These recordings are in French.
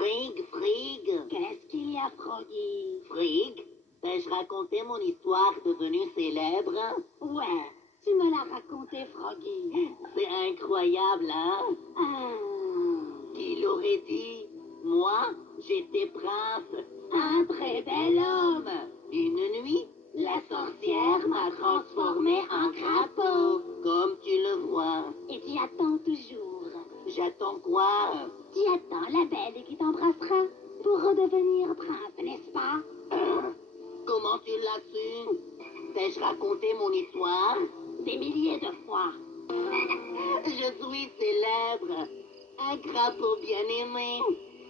Frig. Qu'est-ce qu'il y a, Froggy? Frig, je racontais mon histoire devenue célèbre. Ouais, tu me l'as raconté, Froggy. C'est incroyable, hein? Qui l'aurait dit? Moi, j'étais prince. Un très bel homme. Une nuit, La sorcière m'a transformé en crapaud. comme tu le vois. Et tu attends toujours. J'attends quoi? Tu attends la belle qui t'embrassera pour redevenir prince, n'est-ce pas? Comment tu l'as su? T'ai-je raconté mon histoire? Des milliers de fois. Je suis célèbre. Un crapaud bien aimé.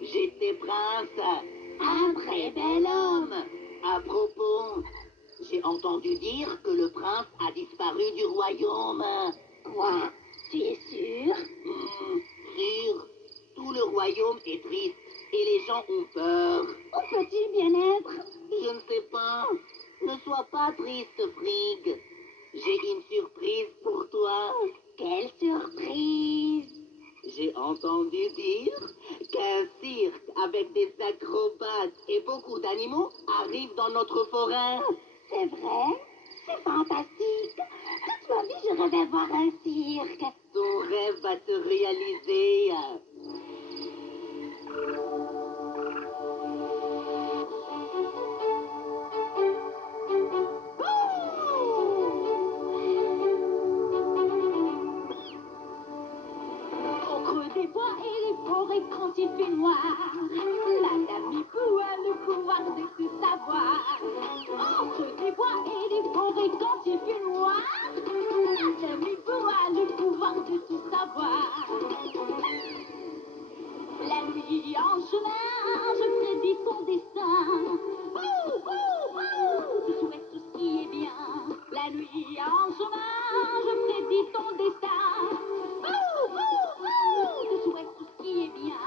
J'étais prince. Un très bel homme. À propos, j'ai entendu dire que le prince a disparu du royaume. Quoi? Tu es sûr? Sûr. Tout le royaume est triste et les gens ont peur. Où peut-il bien être? Je ne sais pas. Ne sois pas triste, Frig. J'ai une surprise pour toi. Quelle surprise! J'ai entendu dire qu'un cirque avec des acrobates et beaucoup d'animaux arrive dans notre forêt. C'est vrai? C'est fantastique! Toute ma vie, je rêvais voir un cirque. Ton rêve va se réaliser. Au creux des bois et les forêts quand il fait noir, la dame Mipou a le pouvoir de tout savoir. Au creux des bois et les forêts quand il fait noir, la dame Mipou a le pouvoir de tout savoir. La nuit en chemin, je prédis ton destin. Tu souhaites tout ce qui est bien. La nuit en chemin, je prédis ton destin. Tu souhaites tout ce qui est bien.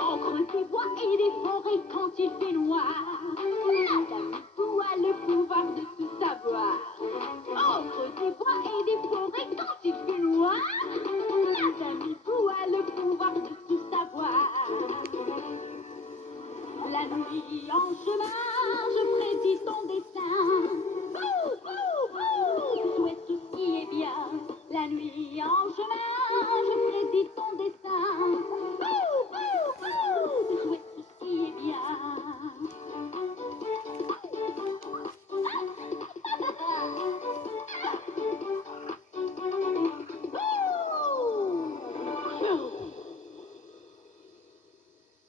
Au creux des bois et des forêts quand il fait noir, Madame Mipou a le pouvoir de tout savoir. Au creux des bois et des forêts quand il fait noir, Madame Mipou a le pouvoir de tout savoir. La nuit en chemin, je prédis ton destin. Tu souhaites tout ce qui est bien. La nuit en chemin, je prédis ton destin. Tu souhaites tout ce qui est bien.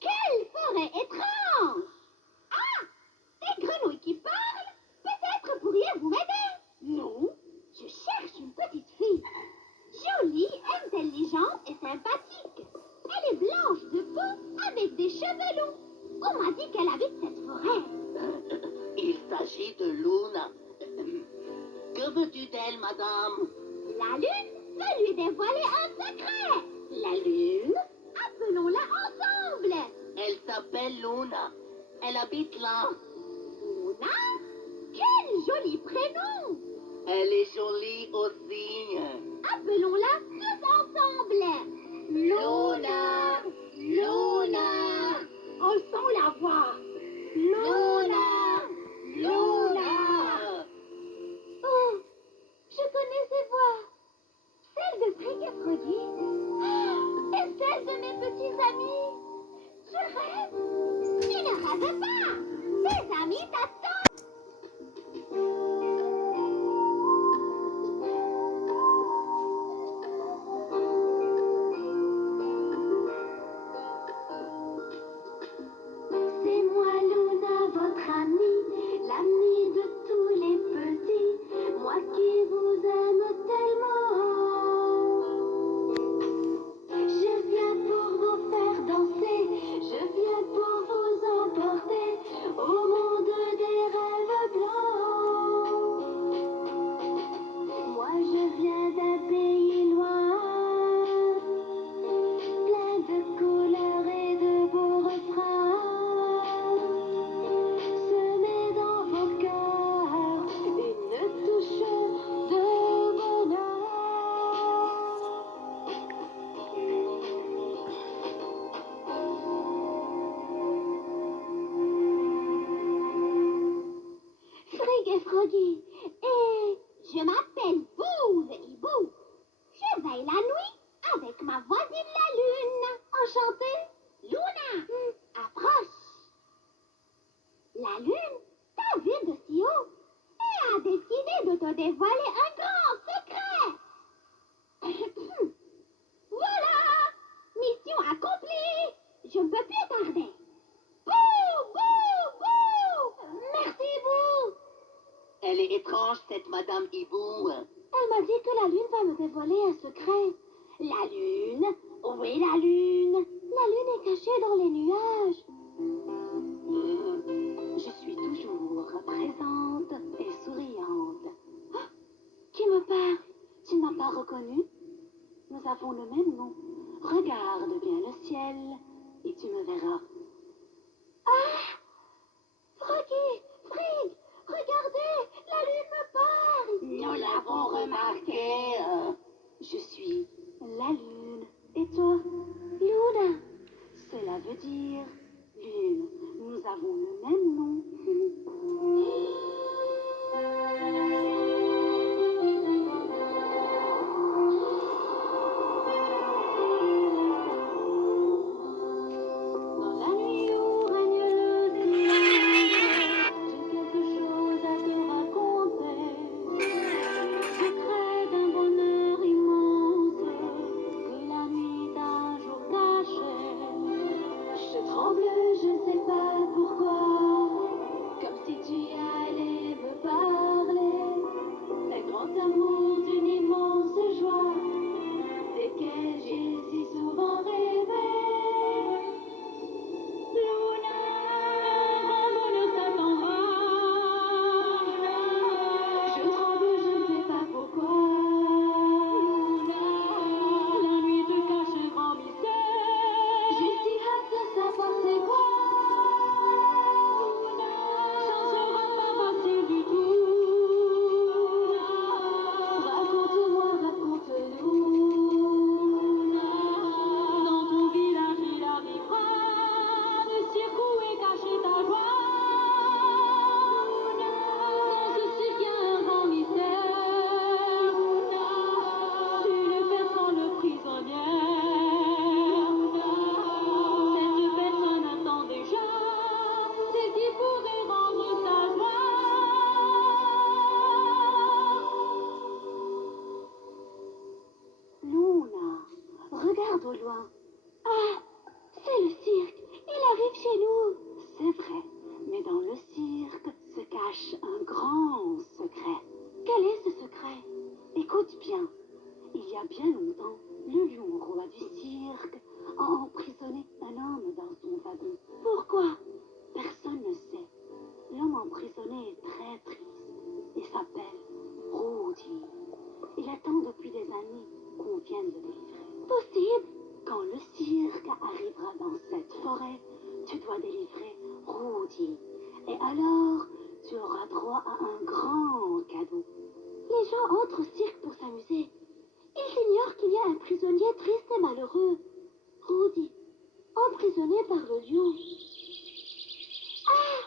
Quelle forêt étrange! Ah! Des grenouilles qui parlent? Peut-être pourriez-vous m'aider? Non, je cherche une petite fille. Jolie, intelligente et sympathique. Elle est blanche de peau avec des cheveux longs. On m'a dit qu'elle habite cette forêt. Il s'agit de Luna. Que veux-tu d'elle, madame? La lune veut lui dévoiler un secret. La lune? Appelons-la ensemble. Elle s'appelle Luna. Elle habite là. Luna? Quel joli prénom! Elle est jolie aussi. Appelons-la tous ensemble. Luna! Luna! Osons la voir. Luna! Luna! Oh, je connais ces voix. Celle de Frig et Froggy. Et celle de mes petits amis. Je rêve. Tu ne rêves pas. Tes amis t'attendent. C'est moi Luna, votre amie, l'amie de tous les petits, moi qui vous aime tellement. Je viens pour vous faire danser, je viens pour vous emporter au monde des Froggy. Et je m'appelle Bouve Hibou. Je veille la nuit avec ma voisine la lune. Enchantée. Luna, approche. La lune t'a vu de si haut et a décidé de te dévoiler un grand secret. Voilà, mission accomplie. Je ne peux plus tarder. Bouh, bouh, bouh. Merci, Bouh. Elle est étrange, cette Madame Hibou. Elle m'a dit que la lune va me dévoiler un secret. La lune? Où est la lune? La lune est cachée dans les nuages. Je suis toujours présente et souriante. Ah, qui me parle? Tu ne m'as pas reconnue? Nous avons le même nom. Regarde bien le ciel et tu me verras. Ah! Froggy, Frig, regardez, la lune me parle. Nous l'avons remarqué. Je suis la lune. Et toi, Luna? Cela veut dire lune. Nous avons le même nom. Dans la nuit où règne le silence, j'ai quelque chose à te raconter. Secret d'un bonheur immense que la nuit d'un jour caché. Je tremble, je ne sais pas pourquoi, comme si tu allais me parler. D'un grand amour, d'une immense joie, desquelles j'ai si souvent rêvé. Luna, un grand bonheur t'attendra. Je tremble, je ne sais pas pourquoi. Luna, la nuit te cache un grand mystère. J'ai si hâte de savoir c'est quoi. Luna, ça ne sera pas facile du tout. Raconte-moi, raconte-nous. Dans ton village il arrivera de cirque et cacher ta joie. Dans ce cirque y a un grand mystère. Une personne prisonnière. Cette personne attend déjà c'est qui pourrait rendre sa joie. Luna, regarde au loin. Ah, c'est le cirque. Il arrive chez nous. C'est vrai, mais dans le cirque se cache un grand secret. Quel est ce secret? Écoute bien. Il y a bien longtemps, le lion roi du cirque a emprisonné un homme dans son wagon. Pourquoi? Personne ne sait. L'homme emprisonné est très triste et s'appelle Rudy. Il attend depuis des années qu'on vienne le délivrer. Possible? Quand le cirque arrivera dans cette forêt, tu dois délivrer Rudy. Et alors, tu auras droit à un grand cadeau. Les gens entrent au cirque pour s'amuser. Ils ignorent qu'il y a un prisonnier triste et malheureux. Rudy, emprisonné par le lion. Ah!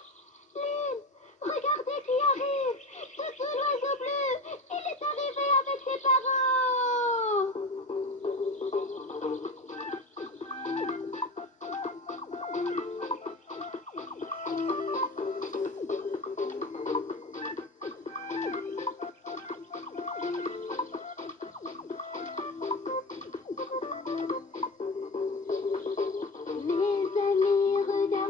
Lune! Regardez qui arrive! Toutou l'oiseau bleu! Il est arrivé avec ses parents! Mes amis, regardez.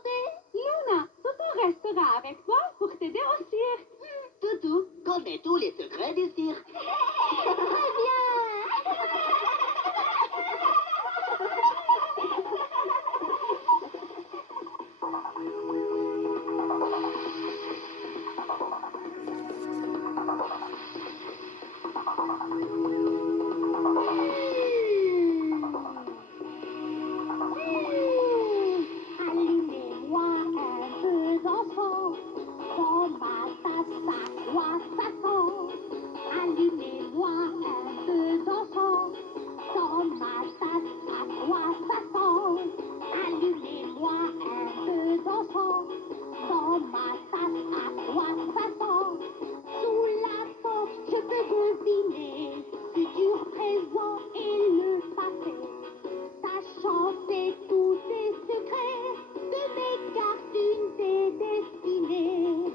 chanter? Luna, Toto restera avec toi pour t'aider au cirque. Toutou connaît tous les secrets du cirque. Très bien. Allumez-moi un peu d'encens, dans ma tasse à quoi ça sent? Allumez-moi un peu d'encens, dans ma tasse à quoi ça sent? Allumez-moi un peu d'encens, dans ma tasse à quoi ça sent? Sous la porte, je peux deviner le futur, présent et le passé. Sachant tous tes secrets, de mes cartes une t'est destinée.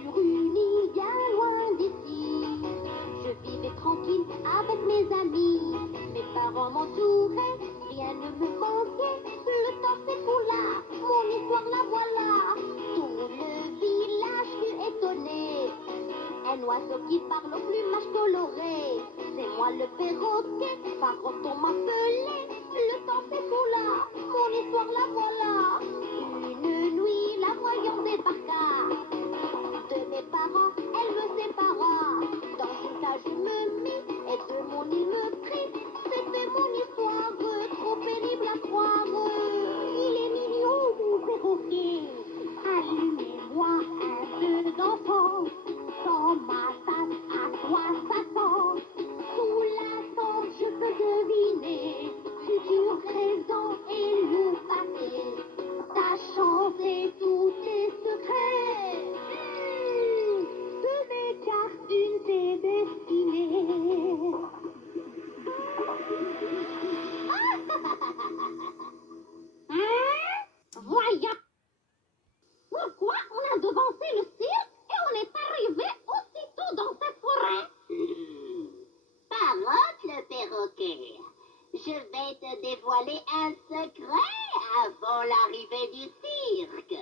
Sur une île bien loin d'ici, je vivais tranquille avec mes amis. Mes parents m'entouraient, rien ne me manquait. Le temps s'écoula, mon histoire la voilà. Tout le village fut étonné. Un oiseau qui parle au plumage coloré. C'est moi le perroquet, parole on m'appelait. Le temps s'écoula, mon histoire la voilà. Une nuit, la voyant débarqua. De mes parents, elle me sépara. Dans une cage, je me mis et de mon île me prit. C'était mon histoire, trop pénible à croire. Il est mignon, mon perroquet. Allumez-moi un peu d'enfance. Dans ma tasse, à quoi ça sent? Sous la tente, je peux deviner futur, présent et le passé. Sachant tous tes secrets, de mes cartes une t'est destinée. Voyons. Pourquoi on a devancé le cirque et on est arrivé aussitôt dans cette forêt? Parotte le perroquet. Je vais te dévoiler un secret avant l'arrivée du cirque.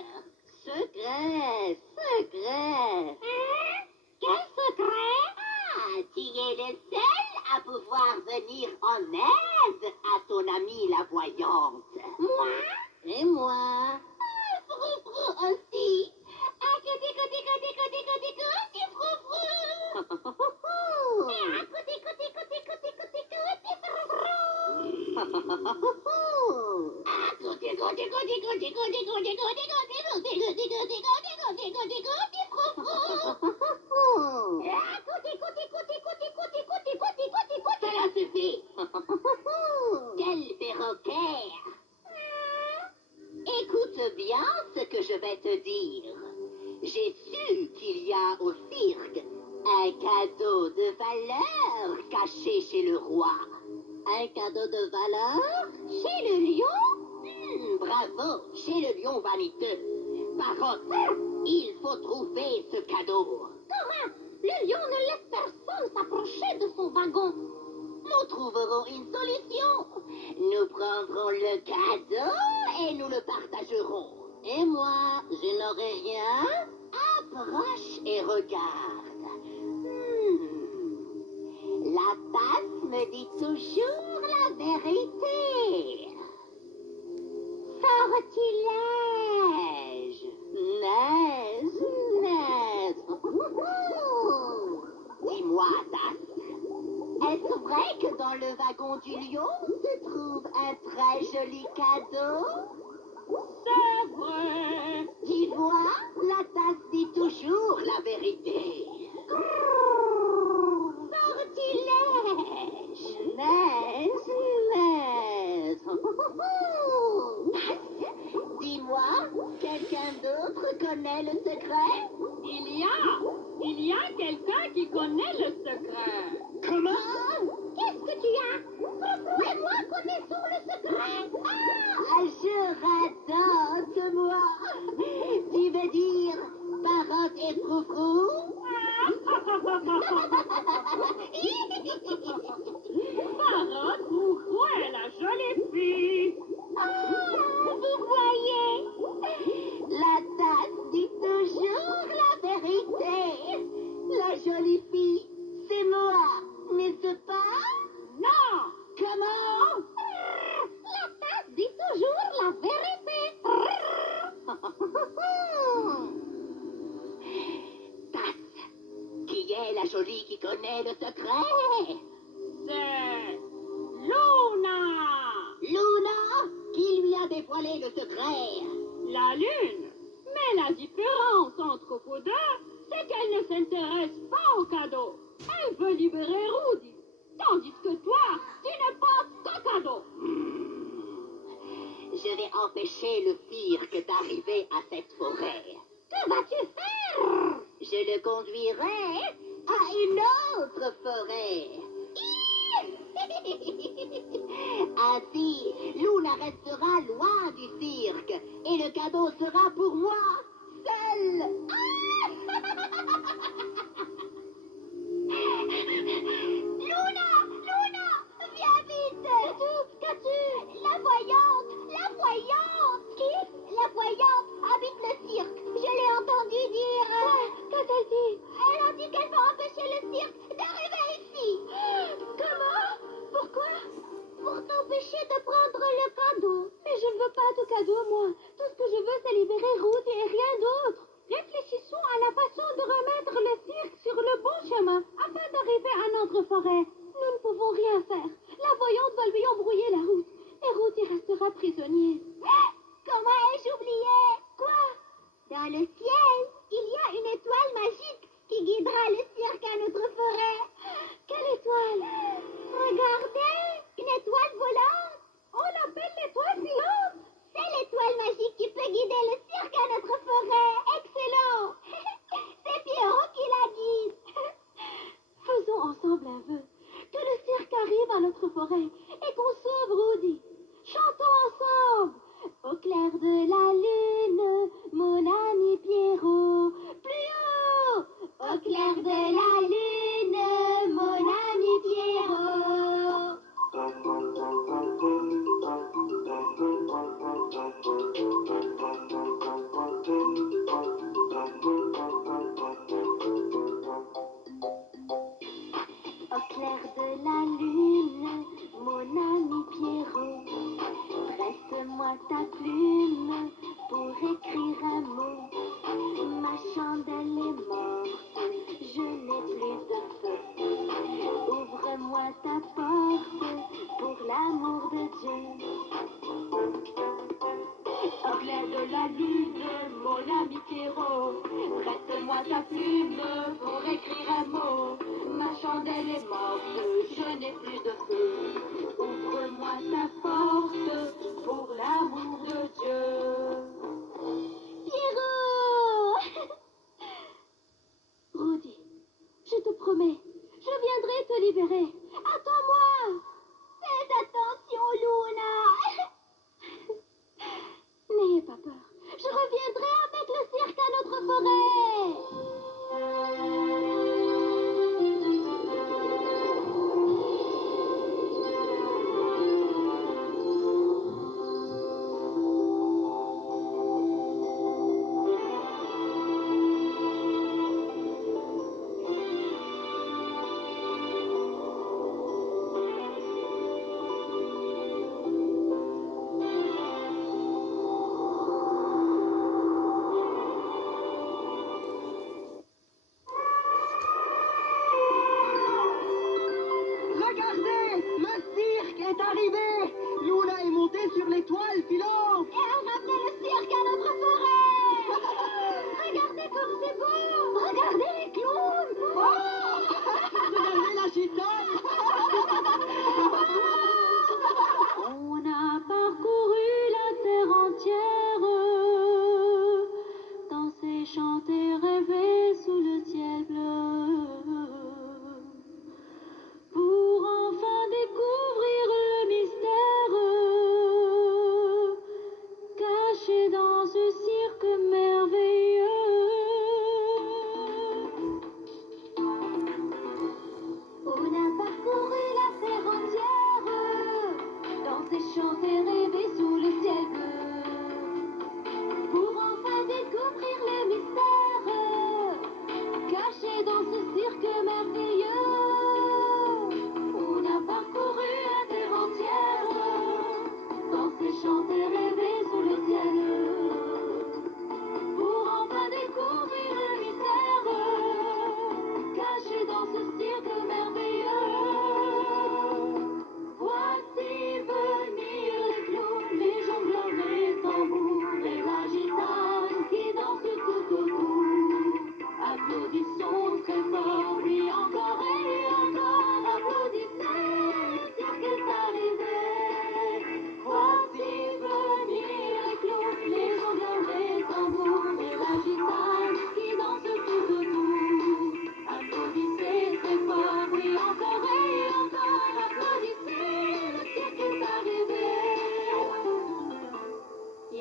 Secret, secret. Quel secret? Ah, tu es le seul à pouvoir venir en aide à ton amie la voyante. Moi? Et moi? Frou-frou aussi. Ah, Cela suffit. Quel perroquet. Écoute bien ce que je vais te dire. J'ai su qu'il y a au cirque un cadeau de valeur caché chez le roi. Un cadeau de valeur? Chez le lion? Bravo, chez le lion vaniteux. Parotte, il faut trouver ce cadeau. Comment? Le lion ne laisse personne s'approcher de son wagon. Nous trouverons une solution. Nous prendrons le cadeau et nous le partagerons. Et moi, je n'aurai rien. Approche et regarde. La tasse me dit toujours la vérité. Sortilège. Naise, naise. Dis-moi, tasse. Est-ce vrai que dans le wagon du lion se trouve un très joli cadeau? C'est vrai. Tu vois, la tasse dit toujours la vérité. Sortilège. Naise, naise. Dis-moi, quelqu'un d'autre connaît le secret? Il y a quelqu'un qui connaît le secret. Comment? Qu'est-ce que tu as? Et moi, connaissons le secret. Ah, je radote, moi. Tu veux dire Parotte et Froufrou? Parotte, Froufrou est la jolie fille. Vous voyez? La tasse dit toujours la vérité. La jolie fille, c'est moi, n'est-ce pas? Non! Comment? La tasse dit toujours la vérité. Tasse, qui est la jolie qui connaît le secret? C'est Luna! Luna, qui lui a dévoilé le secret? La lune. Mais la différence entre vous deux, c'est qu'elle ne s'intéresse pas aux cadeaux. Elle veut libérer Rudy. Tandis que toi, tu ne penses qu'aux cadeaux. Je vais empêcher le cirque d'arriver à cette forêt. Que vas-tu faire? Je le conduirai à une autre forêt. Ainsi, Luna restera loin du cirque et le cadeau sera pour moi, seul. Luna! Luna! Viens vite! Qu'as-tu? La voyante! La voyante! Qui? La voyante habite le cirque. Je l'ai entendu dire... Qu'as-tu dit? Elle a dit qu'elle va empêcher le cirque d'arriver ici. Comment? Pourquoi? Pour t'empêcher de prendre le cadeau. Mais je ne veux pas de cadeau, moi. Tout ce que je veux, c'est libérer Ruth et rien d'autre. Réfléchissons à la façon de remettre le cirque sur le bon chemin afin d'arriver à notre forêt. Nous ne pouvons rien faire. La voyante va lui embrouiller la route. Et Ruth y restera prisonnier. Comment ai-je oublié? Quoi? Dans le ciel, il y a une étoile magique qui guidera le cirque à notre forêt. Quelle étoile? Regardez, une étoile volante. On l'appelle l'étoile filante. C'est l'étoile magique qui peut guider le cirque à notre forêt. Excellent. C'est Pierrot qui la guide. Faisons ensemble un vœu. Que le cirque arrive à notre forêt et qu'on sauve Rudy. Chantons ensemble. Au clair de la lune, mon ami Pierrot. Plus haut. Au clair de la lune, mon ami Pierrot. Au clair de la lune, mon ami Pierrot, prête-moi ta plume pour écrire un mot. Ma chandelle est morte, je n'ai plus de feu. Ouvre-moi ta porte pour l'amour de Dieu. Au clair de la lune, mon ami Pierrot, prête-moi ta plume pour écrire un mot. Ma chandelle est morte, je n'ai plus de feu. Ouvre-moi ta porte pour l'amour de Dieu. Pierrot! Rudy, je te promets, je viendrai te libérer. Attends-moi! Fais attention, Luna! N'ayez pas peur, je reviendrai avec le cirque à notre forêt! Regardez, le cirque est arrivé. Luna est montée sur l'étoile filante. Et on ramenait le cirque à notre forêt! Regardez comme c'est beau! Regardez les clowns! Regardez la gitane. On a parcouru la terre entière, dansé, chanté, rêvé sous le ciel bleu, pour enfin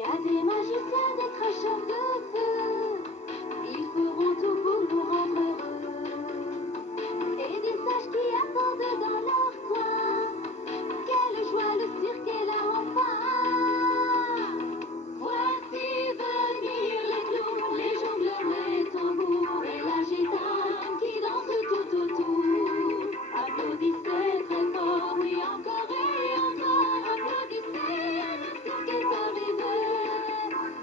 y a des magiciens, des cracheurs de feu. Ils feront tout pour nous rendre heureux. Et des sages qui attendent dans leur coin. Quelle joie, le cirque est là enfin. Voici venir les clowns, les jongleurs, les tambours et la gitane qui danse tout autour. Applaudissez très fort, oui encore et encore. Applaudissez, le cirque est arrivé.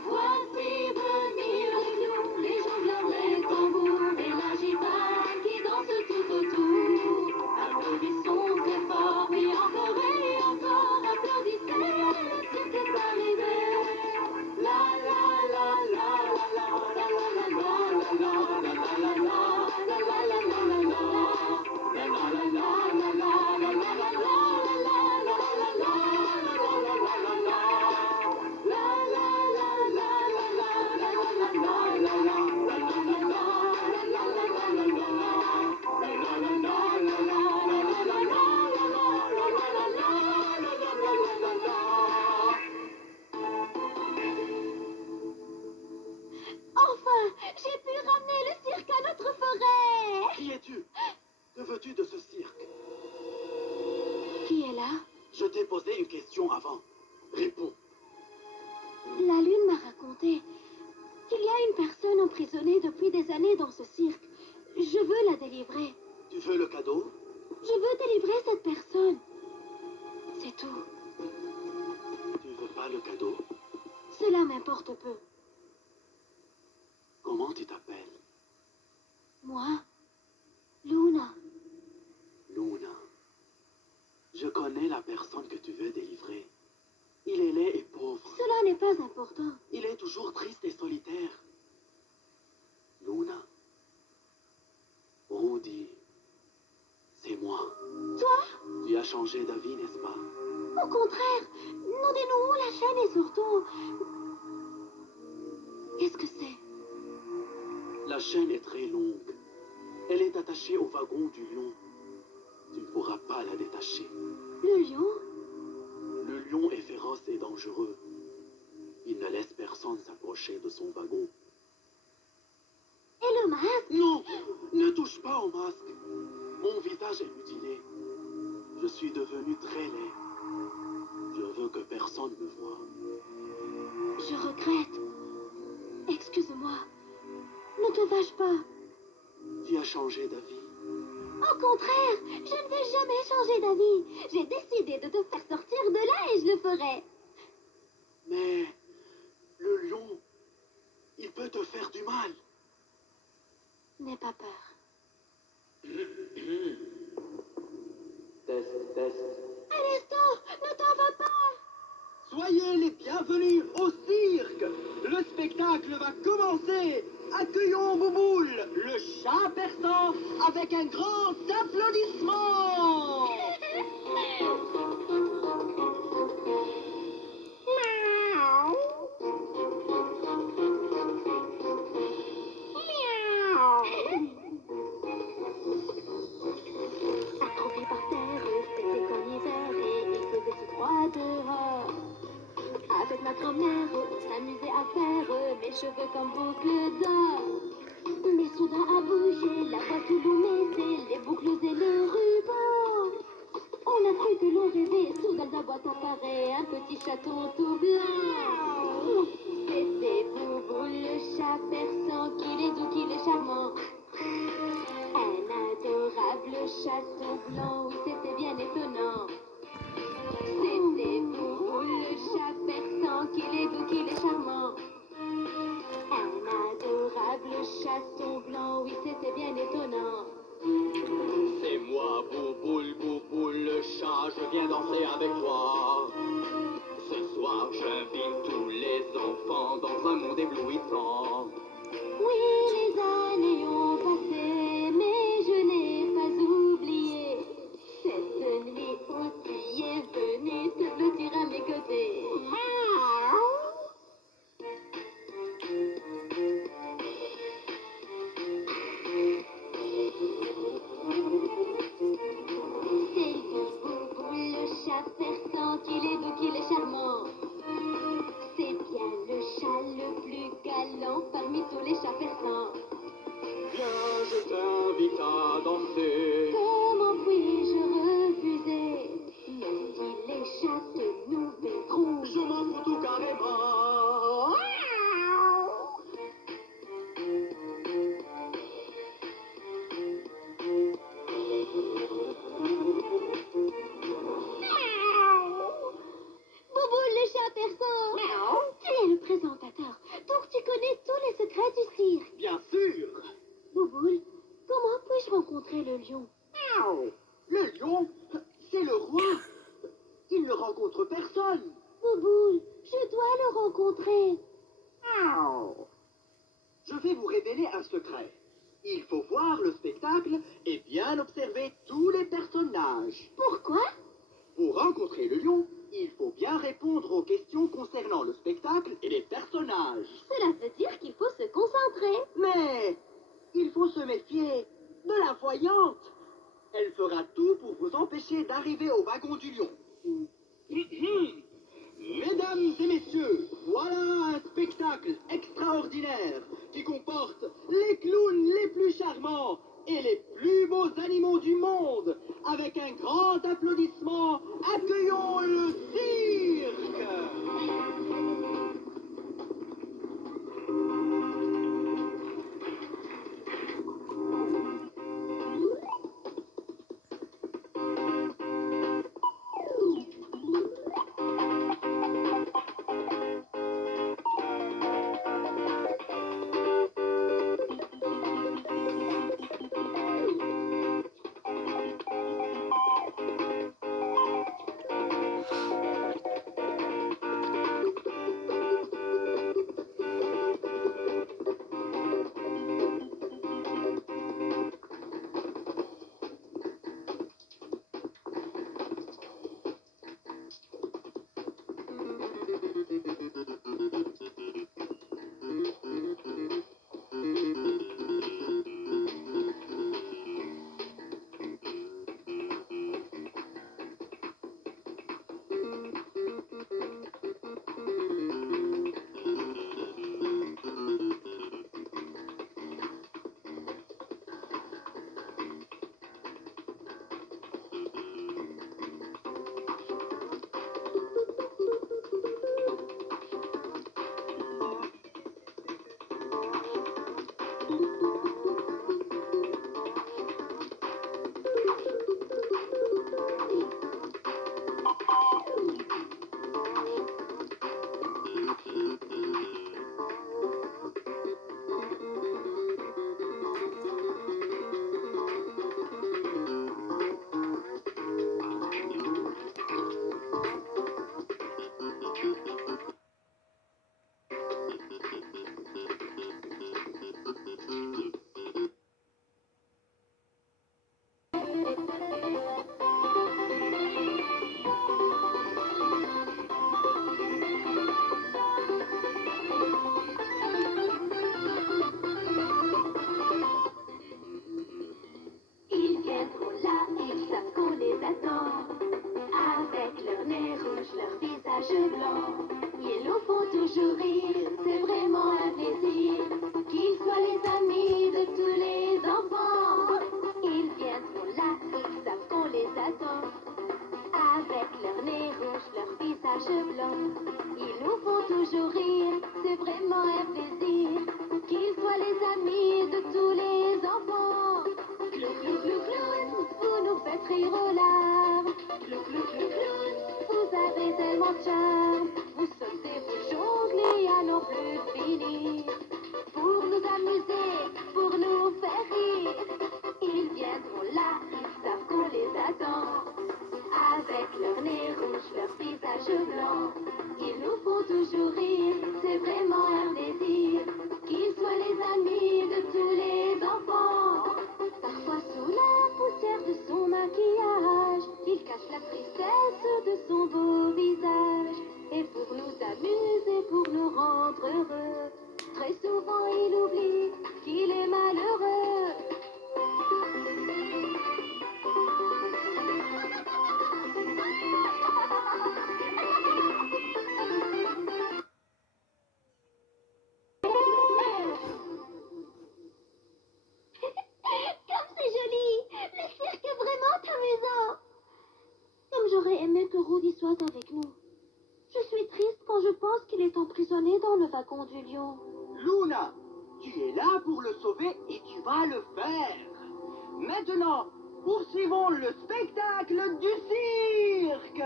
Voici venir les clowns, les jongleurs, les tambours et la gitane qui danse tout autour. Applaudissons très fort, oui encore et encore. Applaudissez, le cirque est arrivé. La la la la la la la la la la la la la Enfin, j'ai pu ramener le cirque à notre forêt. Qui es-tu? Que veux-tu de ce cirque? Qui est là? Je t'ai posé une question avant. Réponds. La lune m'a raconté qu'il y a une personne emprisonnée depuis des années dans ce cirque. Je veux la délivrer. Tu veux le cadeau? Je veux délivrer cette personne. C'est tout. Tu veux pas le cadeau? Cela m'importe peu. Comment tu t'appelles? Moi, Luna. Luna. Je connais la personne que tu veux délivrer. Il est laid et pauvre. Cela n'est pas important. Il est toujours triste et solitaire. Luna. Rudy. C'est moi. Toi, Tu as changé d'avis, n'est-ce pas? au contraire, nous dénouons la chaîne et surtout... Qu'est-ce que c'est? La chaîne est très longue. Elle est attachée au wagon du lion. Tu ne pourras pas la détacher. Le lion? Le lion est féroce et dangereux. Il ne laisse personne s'approcher de son wagon. Et le masque? Non! Ne touche pas au masque. Mon visage est mutilé. Je suis devenu très laid. Je veux que personne me voie. Je regrette. Excuse-moi. Ne te fâche pas. Tu as changé d'avis. Au contraire, je ne vais jamais changer d'avis. J'ai décidé de te faire sortir de là et je le ferai. Mais le lion, il peut te faire du mal. N'aie pas peur. Test, test. Un instant, ne t'en va pas. Soyez les bienvenus au cirque. Le spectacle va commencer. Accueillons Bouboule, le chat persan, avec un grand applaudissement. Miaou. Miaou. Accroupi par terre, c'était qu'en hiver et il faisait si froid dehors. Avec ma grand-mère, on s'amusait à faire mes cheveux comme boucles d'or. Mais soudain a bougé, la voix tout boumée, les boucles et le ruban. On a cru que l'on rêvait, soudain de la boîte apparaît un petit chaton tout blanc. C'était Bouboule, le chat persan, qu'il est doux, qu'il est charmant. Un adorable chaton blanc, oui c'était bien étonnant. C'était Bouboule, le chat persan, qu'il est doux, qu'il est charmant. Un adorable chaton blanc, oui c'était bien étonnant. C'est moi, Bouboule, Bouboule, le chat, je viens danser avec toi. Ce soir, j'invite tous les enfants dans un monde éblouissant. Oui, les années ont passé, mais je n'ai pas oublié. Cette nuit où tu es venu te blottir à mes côtés. C'est Bouboule, le chat persan, qu'il est doux, qu'il est charmant. C'est bien t'invite à danser. Comment puis-je refuser? Mais si les chattes nous verront, Je m'en fous tout carrément. Bouboule le chat persan. Tu es le présentateur, donc tu connais tous les secrets du cirque. Bien sûr. Bouboule, comment puis-je rencontrer le lion? Le lion, c'est le roi. Il ne rencontre personne. Bouboule, je dois le rencontrer. Je vais vous révéler un secret. Il faut voir le spectacle et bien observer tous les personnages. Pourquoi? Pour rencontrer le lion, il faut bien répondre aux questions concernant le spectacle et les personnages. Cela veut dire qu'il faut se concentrer. Mais il faut se méfier de la voyante. Elle fera tout pour vous empêcher d'arriver au wagon du lion. Mesdames et messieurs, voilà un spectacle extraordinaire qui comporte les clowns les plus charmants et les plus beaux animaux du monde. Avec un grand applaudissement, accueillons le cirque. Ils viendront là, ils savent qu'on les attend. Avec leur nez rouge, leur visage blanc. Ils nous font toujours rire, c'est vraiment un plaisir. Qu'ils soient les amis de tous les enfants. Ils viendront là, ils savent qu'on les attend. Avec leur nez rouge, leur visage blanc. Ils nous font toujours rire, c'est vraiment un plaisir. Qu'ils soient les amis de tous les enfants. Clou, clou, clou, clown, vous nous faites rire aux larmes. Clou, clou, clou, clown, vous avez tellement de charme. Vous sautez, vous jonglez à n'en plus finir. Pour nous amuser, pour nous faire rire. Ils viendront là, ils savent qu'on les attend. Avec leur nez rouge, leur visage blanc. Ils nous font toujours rire, c'est vraiment un plaisir. Qu'ils soient les amis de tous les enfants. Parfois sous la poussière de son maquillage, il cache la tristesse de son beau visage. Et pour nous amuser, pour nous rendre heureux, très souvent il oublie qu'il est malheureux. emprisonné dans le wagon du lion. Luna, tu es là pour le sauver et tu vas le faire. Maintenant, poursuivons le spectacle du cirque.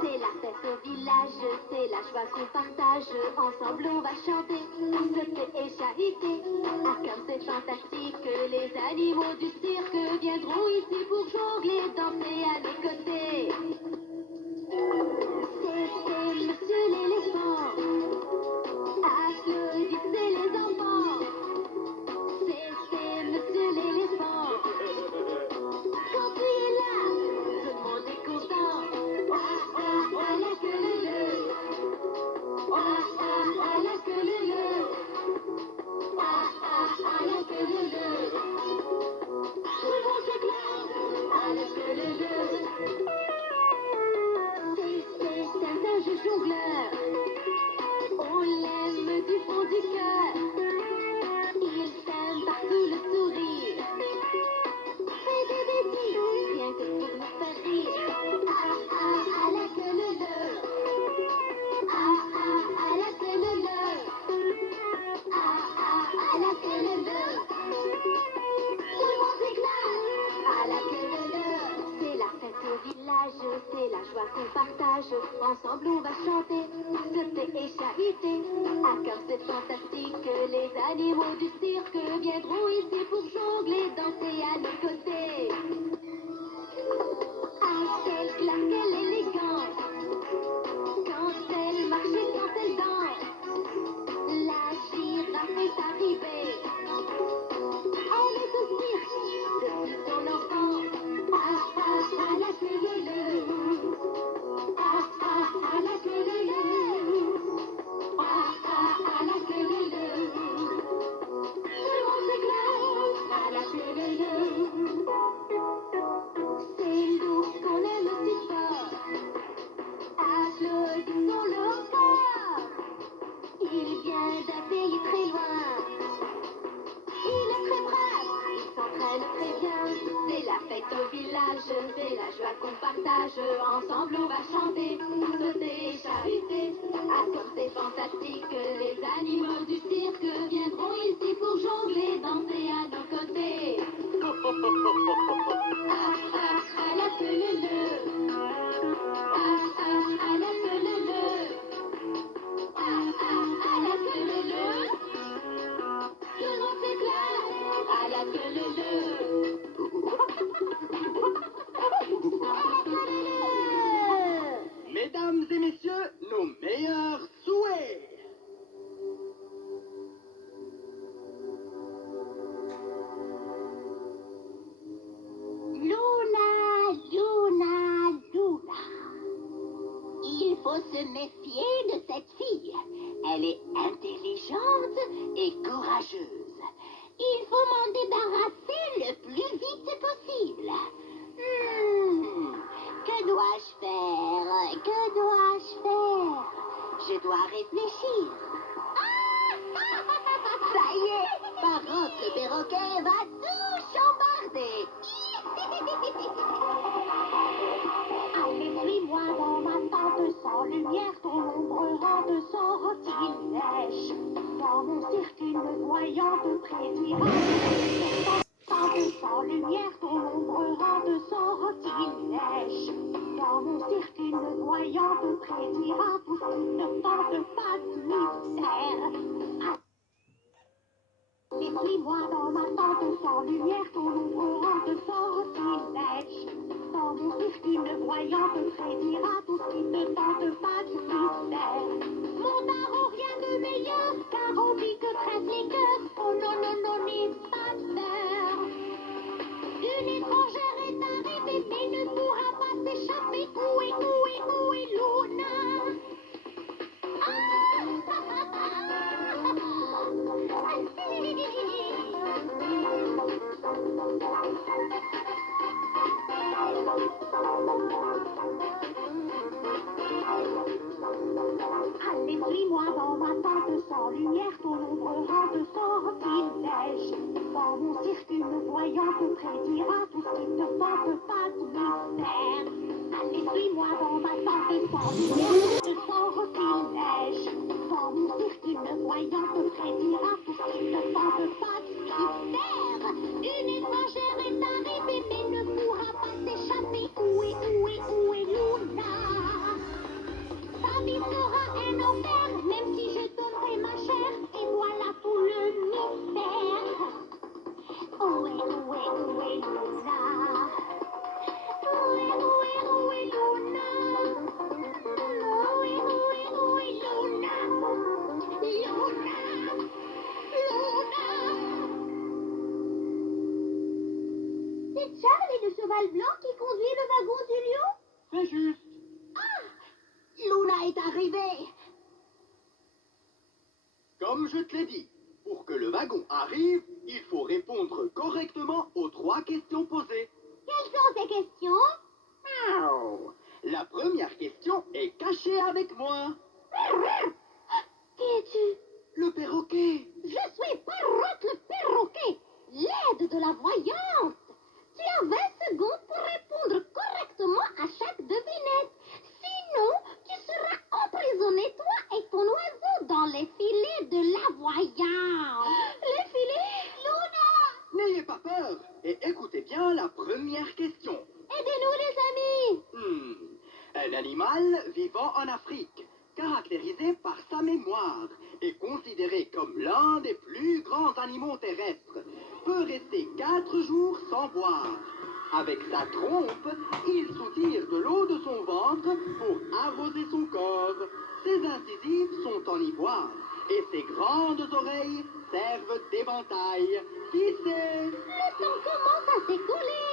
C'est la fête au village, c'est la joie qu'on partage. Ensemble on va chanter, sauter et chahiter. Ah comme c'est fantastique, les animaux du cirque viendront ici pour jongler, danser à nos côtés. C'est monsieur l'éléphant, applaudissez les enfants. C'est monsieur l'éléphant. Quand tu es là, tout le monde est content. Ah la queue leu. Ah la queue leu. Ah la queue leu. Tout le monde s'éclate. Ah la queue leu. C'est un singe jongleur. On l'aime du fond du cœur. Il s'aime partout le sourire. Fais des bêtises, rien que pour nous faire rire. Ah la queue leu. Ah la queue leu. Ah la queue leu. Tout le monde s'éclate. Ah la queue leu. C'est la fête au village, c'est la joie qu'on partage. Ensemble on va chanter, sauter et chahiter. Ah comme c'est fantastique, les animaux du cirque viendront ici pour jongler, danser à nos côtés. Ah quelle classe, quelle élégance, quand elle marche et quand elle danse. La girafe est arrivée, elle est au cirque depuis son enfance. Ah la queue leu. Ah la queue leu. Ah la queue leu. Tout le monde s'éclate. Ah la queue leu. C'est nous qu'on aime si fort. Applaudissons-le encore. Il vient d'un pays très loin. Il est très brave, il s'entraîne très bien. C'est la fête au village, c'est la joie qu'on partage. Ensemble on va chanter, sauter et chahuter. Ah comme c'est fantastique, les animaux du cirque viendront ici pour jongler, danser à nos côtés. Ah la queue leu. Ah la queue leu. Ah la queue leu. Tout le monde s'éclate. Ah la queue leu. Mesdames et messieurs, nos meilleurs souhaits. Luna, Luna, Luna. Il faut se méfier de cette fille. Elle est intelligente et courageuse. Il faut m'en débarrasser le plus vite possible. Que Que dois-je faire? Que dois-je faire? Je dois réfléchir. Ça y est, Baroque le perroquet va tout chambarder. Allez, suis-moi dans ma tente sans lumière, ton ombre rend sortilège. Dans mon cirque, une voyante prédira. Tente sans lumière, ton ombre rend sortilège. Dans mon cirque, une voyante prédira tout ce qui ne tente pas du mystère. Et suis-moi dans ma tente sans lumière, ton ombre rend sortilège. Dans mon cirque, une voyante prédira tout ce qui ne tente pas du mystère. Mon tarot, rien de meilleur, car on dit que tresse les cœurs. Oh non, non, non, n'aie pas peur. Une étrangère est arrivée, mais ne pourra pas s'échapper. Où est Luna? Allez, suis-moi dans ma tente sans lumière, ton ombre rend sortilège. Dans mon cirque, une voyante prédira tout ce qui ne tente pas du mystère. Allez, suis-moi dans ma tente sans lumière, ton sortilège. Dans mon cirque, une voyante prédira tout ce qui ne tente pas du mystère. Une étrangère est arrivée, mais ne pourra pas s'échapper. Où est Luna? Sa vie sera un enfer, même si je donnerai ma chair. Et voilà tout le mystère. Où est Luna? Où est Luna? Où est Luna? C'est Charlie le cheval blanc qui conduit le wagon du lion? C'est juste. Luna est arrivée. Comme je te l'ai dit, pour que le wagon arrive, il faut répondre correctement aux 3 questions posées. Quelles sont ces questions? Miaou. La première question est cachée avec moi. Qui es-tu? Le perroquet. Je suis Baroque le perroquet, l'aide de la voyante. Tu as 20 secondes pour répondre correctement à chaque devinette. Sinon, tu seras emprisonné, toi et ton oiseau, dans les filets de la voyante. Les filets? Luna! N'ayez pas peur et écoutez bien la première question. Aidez-nous, les amis. Un animal vivant en Afrique, caractérisé par sa mémoire et considéré comme l'un des plus grands animaux terrestres, peut rester 4 jours sans boire. Avec sa trompe, il soutire de l'eau de son ventre pour arroser son corps. Ses incisives sont en ivoire et ses grandes oreilles servent d'éventail. Qui c'est? Le temps commence à s'écouler.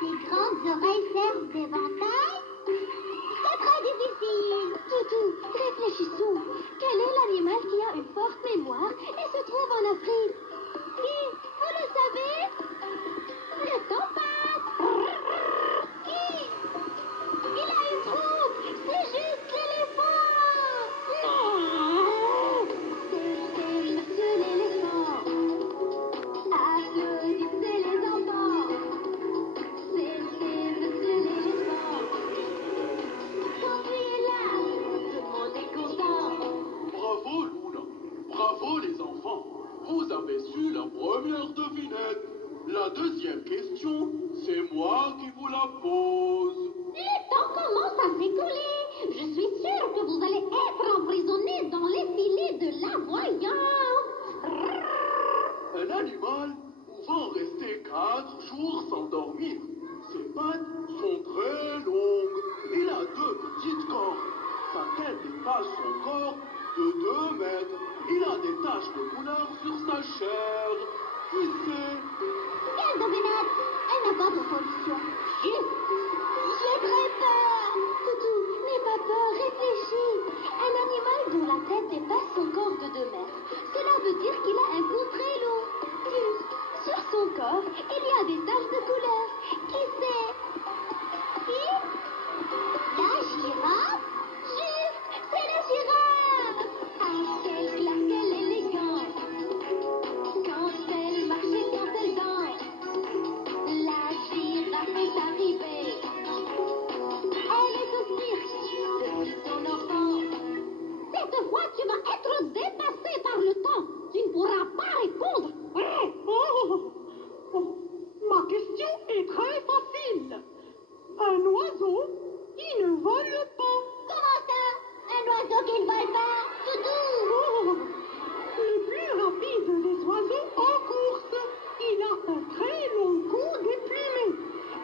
Tes grandes oreilles servent d'éventail? C'est très difficile. Toutou, réfléchissons. Quel est l'animal qui a une forte mémoire et se trouve en Afrique? Qui? Vous le savez? Le temps passe. Qui? Il a une trompe. C'est juste l'éléphant. Non. C'est monsieur l'éléphant. Applaudissez les enfants. C'est monsieur l'éléphant. Quand tu es là, tout le monde est content. Bravo Luna, bravo les enfants, vous avez su la première devinette. La deuxième question, c'est moi qui vous la pose. Le temps commence à s'écouler. Je suis sûre que vous allez être emprisonné dans les filets de la voyante. Un animal pouvant rester 4 jours sans dormir. Ses pattes sont très longues. Il a 2 petites cornes. Sa tête dépasse son corps de 2 mètres. Il a des taches de couleur sur sa chair. Qui c'est? Quelle devinette? Elle n'a pas de solution. Chut! J'ai très peur. Toutou, n'aie pas peur, réfléchis. Un animal dont la tête dépasse son corps de 2 mètres. Cela veut dire qu'il a un cou très long. Plus, sur son corps, il y a des taches de couleur. Qui c'est? Qui? perroquet ne vole pas. Toutou. Oh, le plus rapide des oiseaux en course. Il a un très long cou déplumé,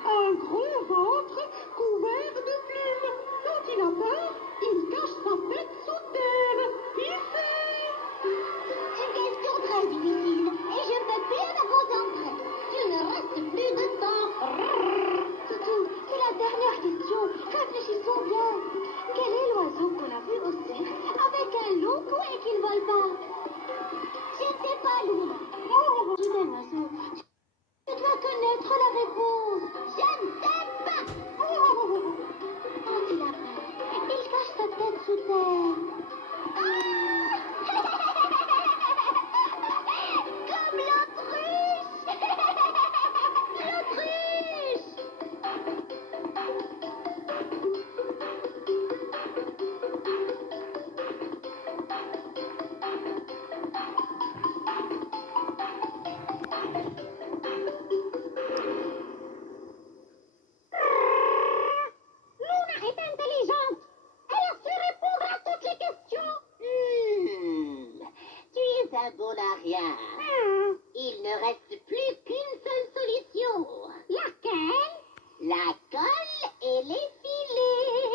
un gros ventre couvert de plumes. Quand il a peur, il cache sa tête sous terre. Ici. Une question très difficile et je ne peux plus me concentrer. Il ne reste plus de temps. Toutou, c'est la dernière question. Réfléchissons bien. Quel est l'oiseau qu'on a vu au cirque avec un long cou et qui ne vole pas? Je ne sais pas, Luna. Oh, tu es un oiseau. Tu dois connaître la réponse. Je ne sais pas. Oh, quand il a peur, il cache sa tête sous terre. Ah! Comme l'autruche. L'autruche. Luna est intelligente. Elle sait répondre à toutes les questions. Tu es un bon à rien. Il ne reste plus qu'une seule solution. Laquelle? La colle et les filets.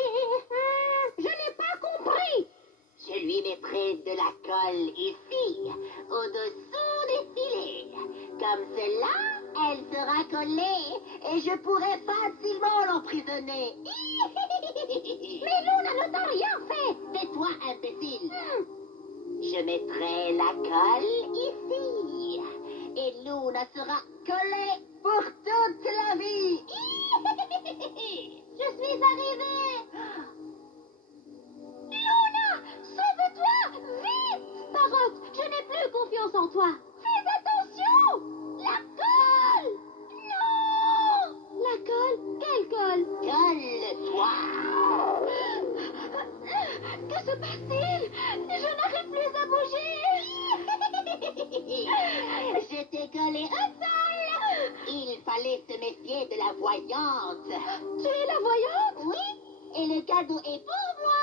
Je n'ai pas compris. Je lui mettrai de la colle ici, au-dessous des filets. Comme cela, elle sera collée et je pourrai facilement l'emprisonner. Mais Luna ne t'a rien fait. Tais-toi, imbécile. Je mettrai la colle ici. Et Luna sera collée pour toute la vie. Je suis arrivée. Luna, sauve-toi, vite. Parotte, je n'ai plus confiance en toi. Fais attention. La colle. Non. La colle? Quelle colle? Colle-toi. Que se passe-t-il? Je n'arrive plus à bouger. Je t'ai collé au sol. Il fallait se méfier de la voyante. Tu es la voyante? Oui, et le cadeau est pour moi.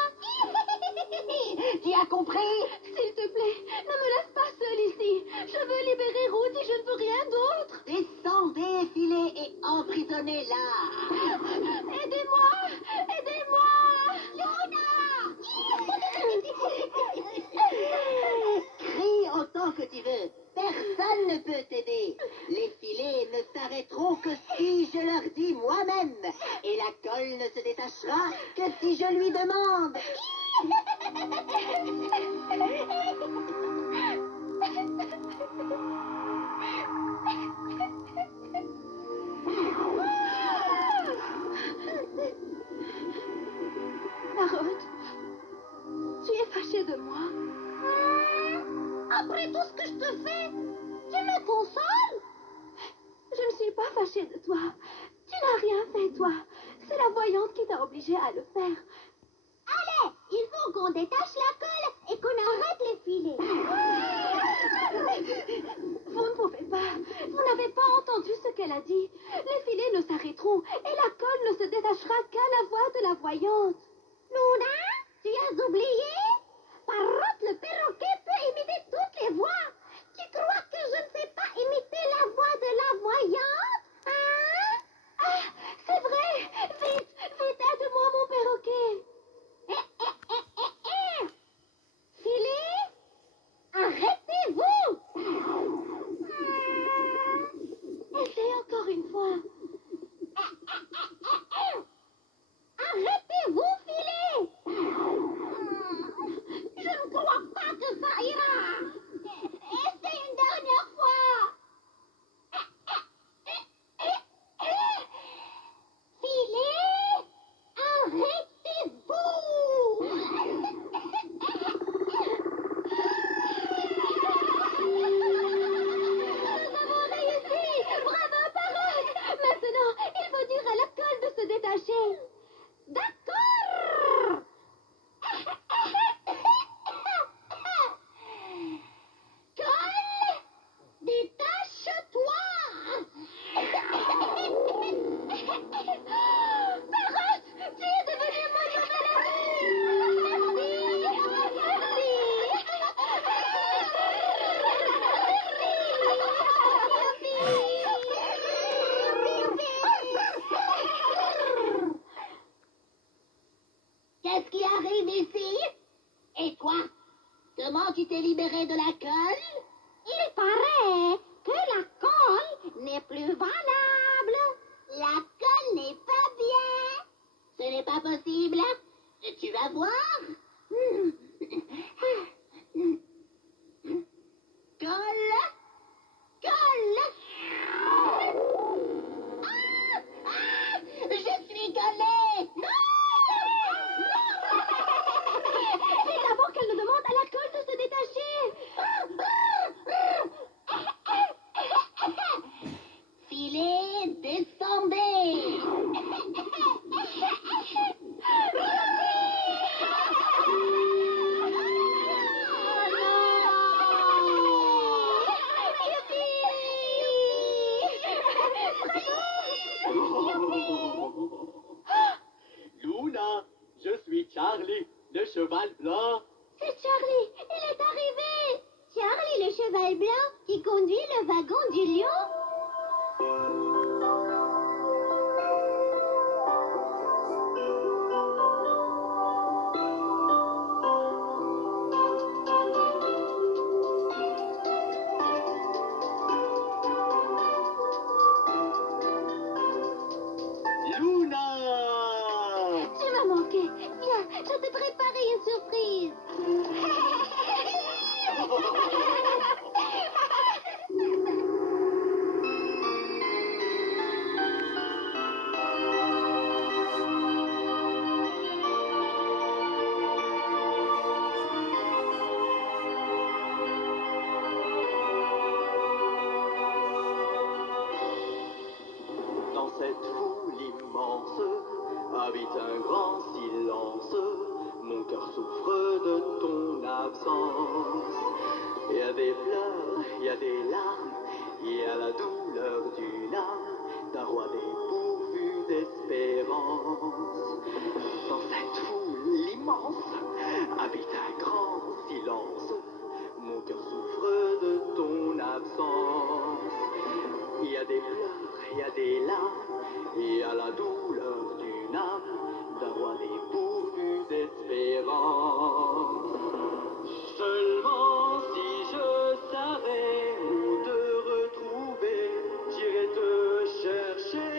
Tu as compris? S'il te plaît, ne me laisse pas seule ici. Je veux libérer Ruth et je ne veux rien d'autre. Descendez, filez et emprisonnez-la. Aidez-moi! Aidez-moi! Luna! Crie autant que tu veux. Personne ne peut t'aider. Les filets ne s'arrêteront que si je leur dis moi-même. Et la colle ne se détachera que si je lui demande. Parotte, tu es fâchée de moi? Après tout ce que je te fais, tu me consoles? Je ne suis pas fâchée de toi. Tu n'as rien fait, toi. C'est la voyante qui t'a obligée à le faire. Allez, il faut qu'on détache la colle et qu'on arrête les filets. Vous ne pouvez pas. Vous n'avez pas entendu ce qu'elle a dit. Les filets ne s'arrêteront et la colle ne se détachera qu'à la voix de la voyante. Luna, tu as oublié? Parotte le perroquet peut imiter toutes les voix. Tu crois que je ne sais pas imiter la voix de la voyante? Hein? Ah, c'est vrai. Vite, vite, aide-moi, mon perroquet. Filet, arrêtez-vous. Essayez encore une fois. Arrêtez-vous, filet. qu'est-ce qui arrive ici? Et toi, comment tu t'es libéré de la colle? Il paraît que la colle n'est plus valable. La colle n'est pas bien. Ce n'est pas possible. Tu vas voir. Colle. Colle. Je suis collée. C'est d'abord qu'elle nous demande à la colle de se détacher. Filez, descendez. Luna, je suis Charlie, le cheval blanc. C'est Charlie, il est arrivé. Charlie, le cheval blanc qui conduit le wagon du lion. Luna! Tu m'as manqué. Viens, je t'ai préparé une surprise. Dans cette foule immense habite un grand silence. Mon cœur souffre de ton absence. Il y a des pleurs, il y a des larmes, il y a la douleur d'une âme, d'un roi dépourvu d'espérance. Dans cette foule immense habite un grand silence. Mon cœur souffre de ton absence. Il y a des pleurs, il y a des larmes, il y a la douleur d'une âme, d'un roi dépourvu d'espérance. Seulement si je savais où te retrouver, j'irais te chercher.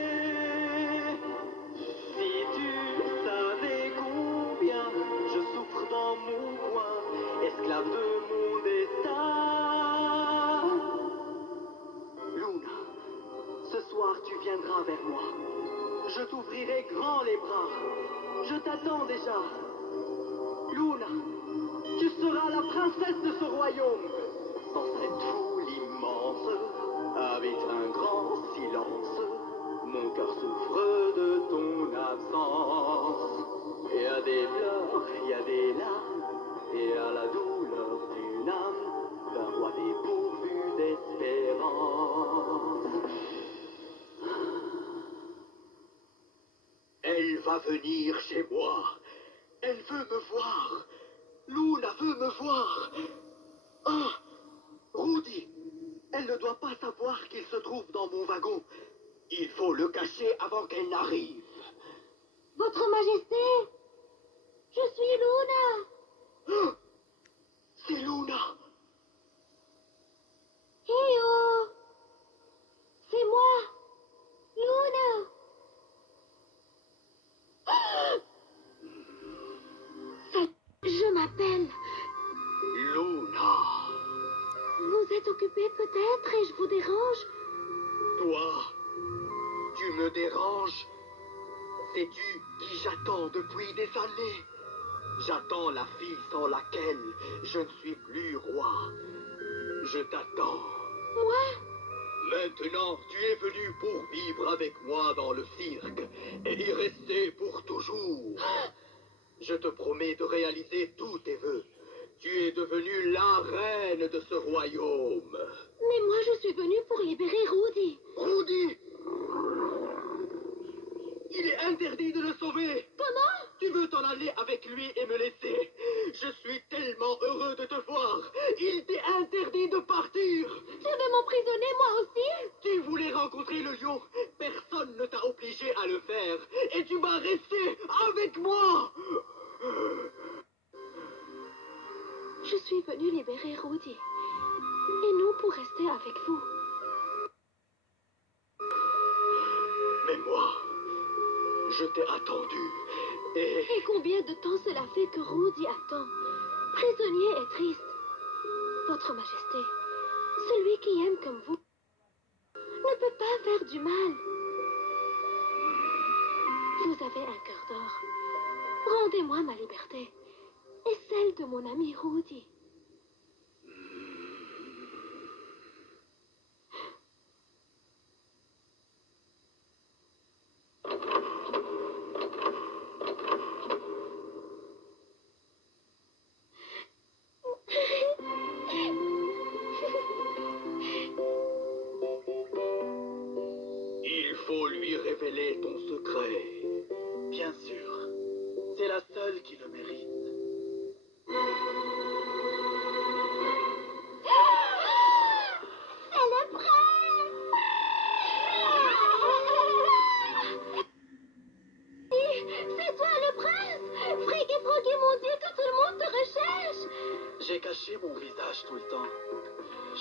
Si tu savais combien je souffre dans mon coin, esclave de mon destin. Luna, ce soir tu viendras vers moi. Je t'ouvrirai grand les bras. Je t'attends déjà. Luna, tu seras la princesse de ce royaume. Dans cette foule immense habite un grand silence. Mon cœur souffre de ton absence. Il y a des pleurs, il y a des larmes, il y a la douleur d'une âme, d'un roi dépourvu d'espérance. Elle va venir chez moi. Elle veut me voir. Luna veut me voir. Ah, Rudy, elle ne doit pas savoir qu'il se trouve dans mon wagon. Il faut le cacher avant qu'elle n'arrive. Votre Majesté, je suis Luna. Ah, c'est Luna. Eh oh, c'est moi, Luna. Je m'appelle. Luna, Vous êtes occupé peut-être et je vous dérange? toi, tu me déranges. Sais-tu qui j'attends depuis des années? J'attends la fille sans laquelle je ne suis plus roi. Je t'attends. Moi? Maintenant, tu es venu pour vivre avec moi dans le cirque et y rester pour toujours. Je te promets de réaliser tous tes vœux. Tu es devenue la reine de ce royaume. Mais moi je suis venue pour libérer Rudy. Rudy! Il est interdit de le sauver. Comment? Tu veux t'en aller avec lui et me laisser. Je suis tellement heureux de te voir. Il t'est interdit de partir. Tu veux m'emprisonner moi aussi? Tu voulais rencontrer le lion. Personne ne t'a obligé à le faire. Et tu vas rester avec moi. Je suis venue libérer Rudy. Et non pour rester avec vous. Mais moi, je t'ai attendu. Et Et combien de temps cela fait que Rudy attend? Prisonnier et triste. Votre Majesté, celui qui aime comme vous ne peut pas faire du mal. Vous avez un cœur d'or. Rendez-moi ma liberté et celle de mon ami Rudy. il faut lui révéler ton secret. Bien sûr, c'est la seule qui le mérite. C'est le prince! C'est toi le prince! Frick et Froggy m'ont dit que tout le monde te recherche! J'ai caché mon visage tout le temps.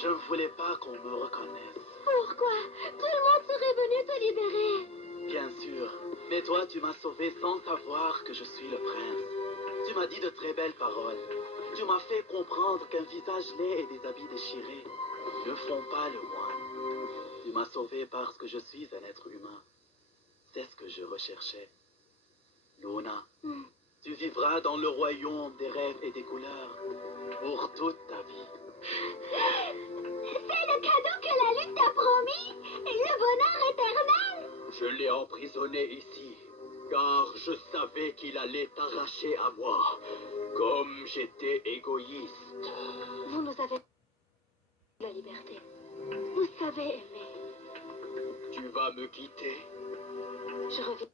Je ne voulais pas qu'on me reconnaisse. Pourquoi? Tout le monde serait venu te libérer! Bien sûr, mais toi tu m'as sauvé sans savoir que je suis le prince. Tu m'as dit de très belles paroles. Tu m'as fait comprendre qu'un visage laid et des habits déchirés ne font pas le moine. Tu m'as sauvé parce que je suis un être humain. C'est ce que je recherchais. Luna, tu vivras dans le royaume des rêves et des couleurs pour toute ta vie. C'est le cadeau que la lune t'a promis! Le bonheur éternel! Je l'ai emprisonné ici, car je savais qu'il allait t'arracher à moi, comme j'étais égoïste. Vous nous avez la liberté. Vous savez aimer. Tu vas me quitter? Je reviens.